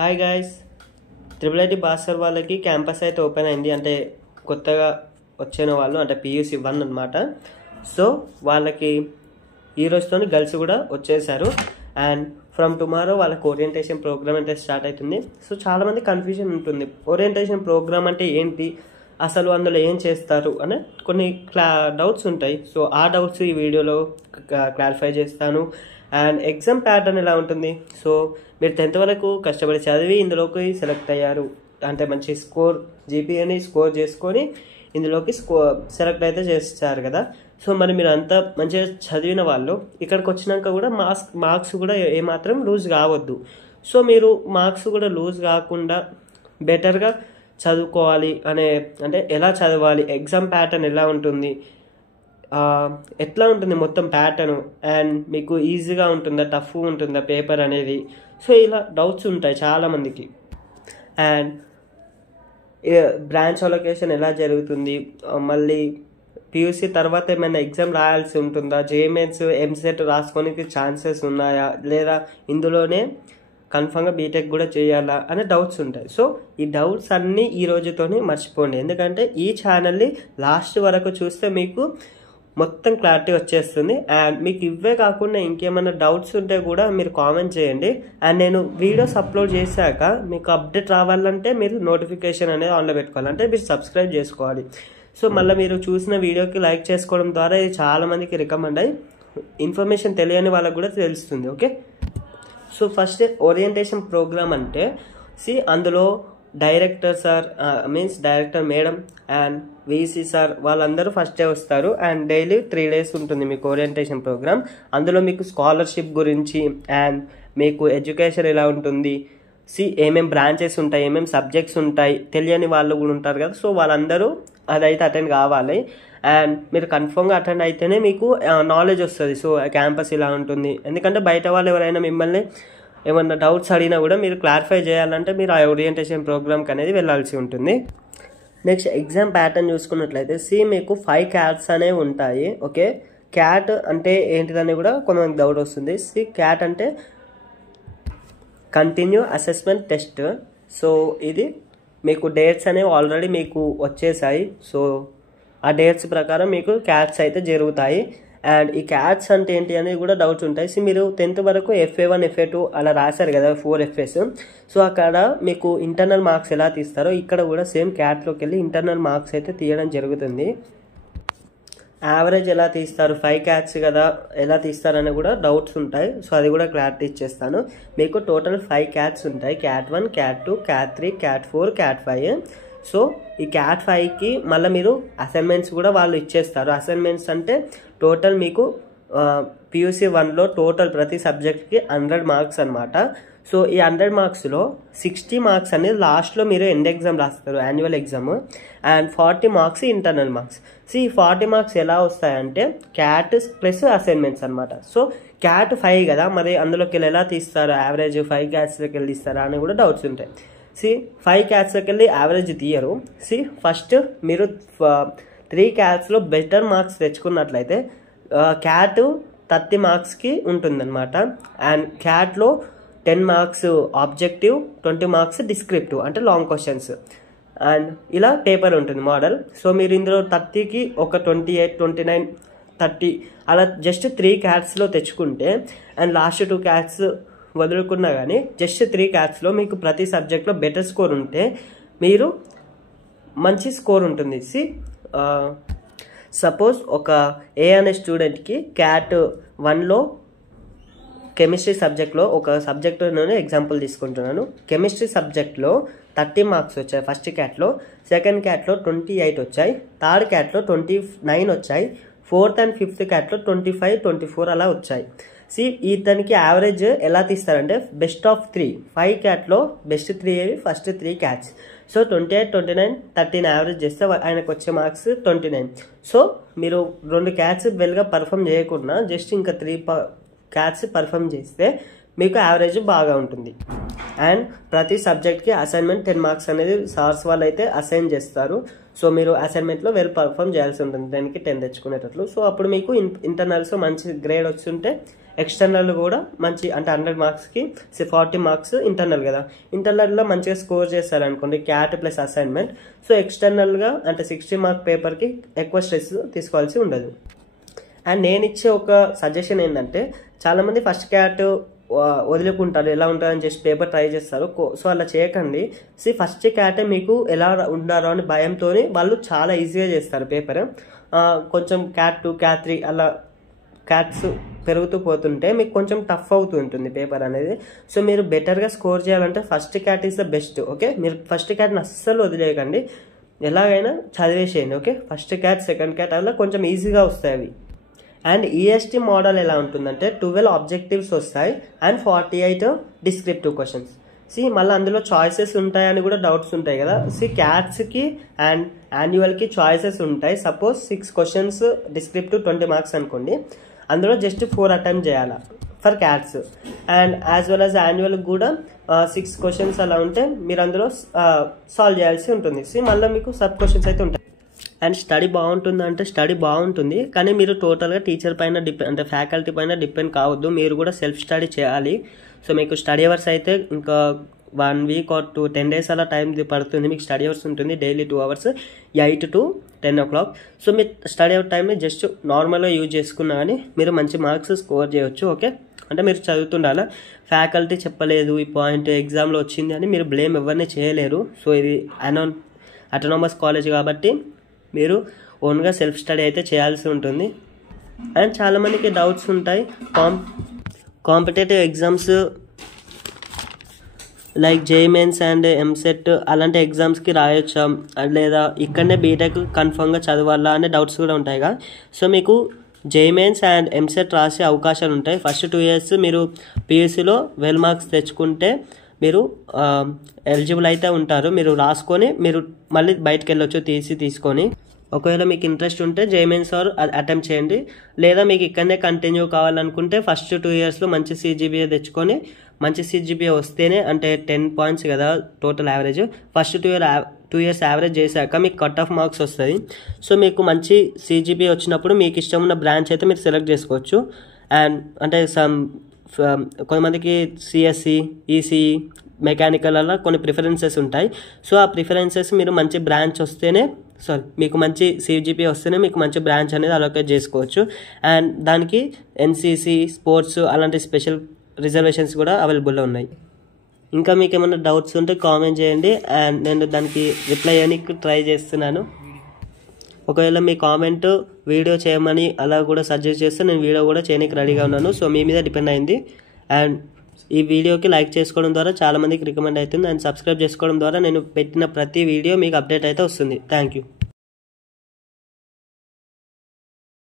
Hi guys, triple IT Bhaskar వాళ్ళకి campus అయితే open అయింది. అంటే కొత్తగా వచ్చిన వాళ్ళు అంటే PUC 1 అనమాట. సో వాళ్ళకి ఈ రోజుతో గర్ల్స్ కూడా వచ్చేసారు. అండ్ ఫ్రమ్ టుమారో వాళ్ళకి ఓరియంటేషన్ ప్రోగ్రామ్ అయితే స్టార్ట్ అవుతుంది. సో చాలామంది కన్ఫ్యూజన్ ఉంటుంది, ఓరియంటేషన్ ప్రోగ్రామ్ అంటే ఏంటి, అసలు అందులో ఏం చేస్తారు అనే కొన్ని డౌట్స్ ఉంటాయి. సో ఆ డౌట్స్ ఈ వీడియోలో క్లారిఫై చేస్తాను. అండ్ ఎగ్జామ్ ప్యాటర్న్ ఎలా ఉంటుంది, సో మీరు 10th వరకు కష్టపడి చదివి ఇందులోకి సెలెక్ట్ అయ్యారు అంటే మంచి జీపీఏని స్కోర్ చేసుకొని ఇందులోకి సెలెక్ట్ అయితే చేస్తారు కదా. సో మరి మీరు అంతా మంచిగా చదివిన వాళ్ళు ఇక్కడికి వచ్చినాక కూడా మార్క్స్ కూడా ఏమాత్రం లూజ్ కావద్దు. సో మీరు మార్క్స్ కూడా లూజ్ కాకుండా బెటర్గా చదువుకోవాలి అంటే ఎలా చదవాలి, ఎగ్జామ్ ప్యాటర్న్ ఎలా ఉంటుంది, ఎట్లా ఉంటుంది మొత్తం ప్యాటర్న్, అండ్ మీకు ఈజీగా ఉంటుందా టఫ్ ఉంటుందా పేపర్ అనేది. సో ఇలా డౌట్స్ ఉంటాయి చాలామందికి. అండ్ బ్రాంచ్ అలొకేషన్ ఎలా జరుగుతుంది, మళ్ళీ PUC తర్వాత ఏమైనా ఎగ్జామ్ రాయాల్సి ఉంటుందా, JMENS MCET రాసుకోనికి ఛాన్సెస్ ఉన్నాయా, లేదా ఇందులోనే కన్ఫామ్గా బీటెక్ కూడా చేయాలా అనే డౌట్స్ ఉంటాయి. సో ఈ డౌట్స్ అన్నీ ఈ రోజుతోనే మర్చిపోండి, ఎందుకంటే ఈ ఛానల్ని లాస్ట్ వరకు చూస్తే మీకు మొత్తం క్లారిటీ వచ్చేస్తుంది. అండ్ మీకు ఇవే కాకుండా ఇంకేమైనా డౌట్స్ ఉంటే కూడా మీరు కామెంట్ చేయండి. అండ్ నేను వీడియోస్ అప్లోడ్ చేశాక మీకు అప్డేట్ రావాలంటే మీరు నోటిఫికేషన్ అనేది ఆన్లో పెట్టుకోవాలంటే మీరు సబ్స్క్రైబ్ చేసుకోవాలి. సో మళ్ళీ మీరు చూసిన వీడియోకి లైక్ చేసుకోవడం ద్వారా ఇది చాలామందికి రికమెండ్ అయ్యి ఇన్ఫర్మేషన్ తెలియని వాళ్ళకు కూడా తెలుస్తుంది. Okay, so first orientation program అంటే అందులో director sir director madam and VC sir వాళ్ళందరూ ఫస్ట్ డే వస్తారు. అండ్ డైలీ 3 days ఉంటుంది మీకు ఓరియంటేషన్ ప్రోగ్రామ్. అందులో మీకు స్కాలర్షిప్ గురించి అండ్ మీకు ఎడ్యుకేషన్ ఎలా ఉంటుంది, ఏమేం బ్రాంచెస్ ఉంటాయి, ఏమేం సబ్జెక్ట్స్ ఉంటాయి, తెలియని వాళ్ళు కూడా ఉంటారు కదా. సో వాళ్ళందరూ అదైతే అటెండ్ కావాలి. అండ్ మీరు కన్ఫర్మ్గా అటెండ్ అయితేనే మీకు నాలెడ్జ్ వస్తుంది. సో క్యాంపస్ ఇలా ఉంటుంది, ఎందుకంటే బయట వాళ్ళు ఎవరైనా మిమ్మల్ని ఏమన్నా డౌట్స్ అడిగినా కూడా మీరు క్లారిఫై చేయాలంటే మీరు ఆ ఓరియంటేషన్ ప్రోగ్రామ్కి అనేది వెళ్ళాల్సి ఉంటుంది. నెక్స్ట్ ఎగ్జామ్ ప్యాటర్న్ చూసుకున్నట్లయితే మీకు 5 CATs అనేవి ఉంటాయి. ఓకే, క్యాట్ అంటే ఏంటిదని కూడా కొంతమంది డౌట్ వస్తుంది. క్యాట్ అంటే కంటిన్యూ అసెస్మెంట్ టెస్ట్. సో ఇది మీకు డేట్స్ అనేవి ఆల్రెడీ మీకు వచ్చేసాయి. సో ఆ డేట్స్ ప్రకారం మీకు క్యాట్స్ అయితే జరుగుతాయి. అండ్ ఈ క్యాట్స్ అంటే ఏంటి అనేది కూడా డౌట్స్ ఉంటాయి. మీరు 10th వరకు FA1 FA2 అలా రాశారు కదా, 4 FAs. సో అక్కడ మీకు ఇంటర్నల్ మార్క్స్ ఎలా తీస్తారో ఇక్కడ కూడా సేమ్ క్యాట్లోకి వెళ్ళి ఇంటర్నల్ మార్క్స్ అయితే తీయడం జరుగుతుంది. యావరేజ్ ఎలా తీస్తారు, 5 CATs కదా ఎలా తీస్తారని కూడా డౌట్స్ ఉంటాయి. సో అది కూడా క్లారిటీ ఇచ్చేస్తాను. మీకు టోటల్ 5 CATs ఉంటాయి, CAT 1 CAT 2 CAT 3 CAT 4 CAT 5. So ఈ CAT 5కి మళ్ళీ మీరు అసైన్మెంట్స్ కూడా వాళ్ళు ఇచ్చేస్తారు. అసైన్మెంట్స్ అంటే టోటల్ మీకు PUC 1లో టోటల్ ప్రతి సబ్జెక్ట్కి 100 మార్క్స్ అనమాట. సో ఈ 100 మార్క్స్లో 60 మార్క్స్ అనేది లాస్ట్లో మీరు ఎండ్ ఎగ్జామ్ రాస్తారు, annual exam. And 40 marks internal marks. ఈ 40 మార్క్స్ ఎలా వస్తాయంటే క్యాట్ ప్లస్ అసైన్మెంట్స్ అనమాట. సో CAT 5 కదా, మరి అందులోకి వెళ్ళి ఎలా తీస్తారు, యావరేజ్ 5 CATస్లోకి వెళ్ళి తీస్తారా అని కూడా డౌట్స్ ఉంటాయి. 5 CATస్లోకి వెళ్ళి యావరేజ్ తీయరు. ఫస్ట్ మీరు 3 CATస్లో బెటర్ మార్క్స్ తెచ్చుకున్నట్లయితే CAT 30 మార్క్స్కి ఉంటుందన్నమాట. అండ్ CATలో 10 మార్క్స్ ఆబ్జెక్టివ్, 20 మార్క్స్ డిస్క్రిప్టివ్ అంటే లాంగ్ క్వశ్చన్స్. అండ్ ఇలా పేపర్ ఉంటుంది మోడల్. సో మీరు ఇందులో 30కి ఒక 28, 29, 30 అలా జస్ట్ 3 CATస్లో తెచ్చుకుంటే అండ్ లాస్ట్ 2 CATs వదులుకున్నా కానీ జస్ట్ 3 CATస్లో మీకు ప్రతి సబ్జెక్ట్లో బెటర్ స్కోర్ ఉంటే మీరు మంచి స్కోర్ ఉంటుంది. సపోజ్ ఒక A అనే స్టూడెంట్కి CAT 1లో కెమిస్ట్రీ సబ్జెక్ట్లో ఒక సబ్జెక్ట్ నేను ఎగ్జాంపుల్ తీసుకుంటున్నాను. కెమిస్ట్రీ సబ్జెక్ట్లో 30 మార్క్స్ వచ్చాయి ఫస్ట్ CATలో, సెకండ్ CATలో 28 వచ్చాయి, థర్డ్ CATలో 29 వచ్చాయి, 4th and 5th CATలో 25, 24 అలా వచ్చాయి. ఇతనికి యావరేజ్ ఎలా తీస్తారంటే బెస్ట్ ఆఫ్ 3, 5 CATలో బెస్ట్ 3 ఏవి, ఫస్ట్ 3 CATs. సో 28, 29, 13 యావరేజ్ చేస్తే ఆయనకు వచ్చే మార్క్స్ 29. సో మీరు 2 CATs వెల్గా పర్ఫామ్ చేయకుండా జస్ట్ ఇంకా 3 CATs పర్ఫామ్ చేస్తే మీకు యావరేజ్ బాగా ఉంటుంది. అండ్ ప్రతి సబ్జెక్ట్కి అసైన్మెంట్ 10 మార్క్స్ అనేది సార్స్ వాళ్ళు అయితే అసైన్ చేస్తారు. సో మీరు అసైన్మెంట్లో పర్ఫామ్ చేయాల్సి ఉంటుంది, దానికి 10 తెచ్చుకునేటట్లు. సో అప్పుడు మీకు ఇంటర్నల్స్ మంచి గ్రేడ్ వచ్చుంటే ఎక్స్టర్నల్ కూడా మంచి అంటే 100 మార్క్స్కి 40 మార్క్స్ ఇంటర్నల్ కదా, ఇంటర్నల్లో మంచిగా స్కోర్ చేస్తారనుకోండి క్యాట్ ప్లస్ అసైన్మెంట్, సో ఎక్స్టర్నల్గా అంటే 60 మార్క్ పేపర్కి ఎక్కువ స్ట్రెస్ తీసుకోవాల్సి ఉండదు. అండ్ నేను ఇచ్చే ఒక సజెషన్ ఏంటంటే చాలామంది ఫస్ట్ క్యాట్ వదులుకుంటారు, ఎలా ఉంటుందని చెప్పి పేపర్ ట్రై చేస్తారు. సో అలా చేయకండి. ఫస్ట్ క్యాటే మీకు ఎలా ఉండారో అని భయంతో వాళ్ళు చాలా ఈజీగా చేస్తారు పేపర్. కొంచెం క్యాట్ 2 క్యాట్ 3 అలా క్యాట్స్ పెరుగుతూ పోతుంటే మీకు కొంచెం టఫ్ అవుతూ ఉంటుంది పేపర్ అనేది. సో మీరు బెటర్గా స్కోర్ చేయాలంటే first CAT is the best. Okay, మీరు ఫస్ట్ క్యాట్ని అస్సలు వదిలేయకండి, ఎలాగైనా చదివేసేయండి. Okay, first CAT second CAT అలా కొంచెం ఈజీగా వస్తాయి అవి. అండ్ ఈఎస్టీ మోడల్ ఎలా ఉంటుందంటే 12 ఆబ్జెక్టివ్స్ వస్తాయి అండ్ 48 డిస్క్రిప్టివ్ క్వశ్చన్స్. మళ్ళీ అందులో చాయిసెస్ ఉంటాయని కూడా డౌట్స్ ఉంటాయి కదా. క్యాట్స్కి అండ్ యాన్యువల్కి చాయిసెస్ ఉంటాయి. సపోజ్ 6 క్వశ్చన్స్ డిస్క్రిప్టివ్ 20 మార్క్స్ అనుకోండి, అందులో జస్ట్ 4 అటెంప్ట్ చేయాలి for CATs. And as well as యాన్యువల్కి కూడా 6 క్వశ్చన్స్ అలా ఉంటే మీరు అందులో సాల్వ్ చేయాల్సి ఉంటుంది. మళ్ళీ మీకు సబ్ క్వశ్చన్స్ అయితే ఉంటాయి. అండ్ స్టడీ బాగుంటుంది అంటే స్టడీ బాగుంటుంది, కానీ మీరు టోటల్గా టీచర్ పైన అంటే ఫ్యాకల్టీ పైన డిపెండ్ కావద్దు, మీరు కూడా సెల్ఫ్ స్టడీ చేయాలి. సో మీకు స్టడీ అవర్స్ అయితే ఇంకా 1 వీక్ ఆర్ 10 days అలా టైం పడుతుంది. మీకు స్టడీ అవర్స్ ఉంటుంది daily 2 hours 8 to 10 o'clock. So మీ స్టడీ అవర్ టైంని జస్ట్ నార్మల్గా యూజ్ చేసుకున్నా కానీ మీరు మంచి మార్క్స్ స్కోర్ చేయవచ్చు. ఓకే, అంటే మీరు చదువుతుండాలా, ఫ్యాకల్టీ చెప్పలేదు ఈ పాయింట్ ఎగ్జామ్లో వచ్చింది అని మీరు బ్లేమ్ ఎవరిని చేయలేరు. సో ఇది అటానమస్ కాలేజ్ కాబట్టి మీరు ఓన్గా సెల్ఫ్ స్టడీ అయితే చేయాల్సి ఉంటుంది. అండ్ చాలామందికి డౌట్స్ ఉంటాయి, competitive exams like JEE mains and EAMCET అలాంటి ఎగ్జామ్స్కి రాయొచ్చా లేదా ఇక్కడనే బీటెక్ కన్ఫర్మ్గా చదవాలా అనే డౌట్స్ కూడా ఉంటాయి కదా. సో మీకు జేఈఈ మెయిన్స్ అండ్ ఎంసెట్ రాసే అవకాశాలు ఉంటాయి. ఫస్ట్ 2 years మీరు పీయూసీలో 12 మార్క్స్ తెచ్చుకుంటే మీరు ఎలిజిబుల్ అయితే ఉంటారు. మీరు రాసుకొని మీరు మళ్ళీ బయటకు వెళ్ళొచ్చు తీసుకొని. ఒకవేళ మీకు ఇంట్రెస్ట్ ఉంటే జేఈఈ మెయిన్స్ అటెంప్ట్ చేయండి, లేదా మీకు ఇక్కడనే కంటిన్యూ కావాలనుకుంటే ఫస్ట్ 2 yearsలో మంచి CGPA తెచ్చుకొని, మంచి CGPA వస్తేనే అంటే 10 points కదా total average, first 2 years average చేశాక మీకు కట్ ఆఫ్ మార్క్స్ వస్తుంది. సో మీకు మంచి CGPA వచ్చినప్పుడు మీకు ఇష్టం ఉన్న బ్రాంచ్ అయితే మీరు సెలెక్ట్ చేసుకోవచ్చు. అండ్ అంటే కొంతమందికి CSE, ECE, మెకానికల్ అలా కొన్ని ప్రిఫరెన్సెస్ ఉంటాయి. సో ఆ ప్రిఫరెన్సెస్ మీరు మంచి బ్రాంచ్ వస్తేనే మీకు మంచి CGPA వస్తేనే మీకు మంచి బ్రాంచ్ అనేది అలొకేట్ చేసుకోవచ్చు. అండ్ దానికి NCC, స్పోర్ట్స్ అలాంటి స్పెషల్ రిజర్వేషన్స్ కూడా అవైలబుల్లో ఉన్నాయి. ఇంకా మీకు ఏమైనా డౌట్స్ ఉంటే కామెంట్ చేయండి అండ్ నేను దానికి రిప్లై చేయడానికి ట్రై చేస్తున్నాను. ఒకవేళ మీ కామెంట్ వీడియో చేయమని అలా కూడా సజెస్ట్ చేస్తే నేను వీడియో కూడా చేయడానికి రెడీగా ఉన్నాను. సో మీ మీద డిపెండ్ అయింది. అండ్ ఈ వీడియోకి లైక్ చేసుకోవడం ద్వారా చాలామందికి రికమెండ్ అవుతుంది. అండ్ సబ్స్క్రైబ్ చేసుకోవడం ద్వారా నేను పెట్టిన ప్రతి వీడియో మీకు అప్డేట్ అయితే వస్తుంది. Thank you.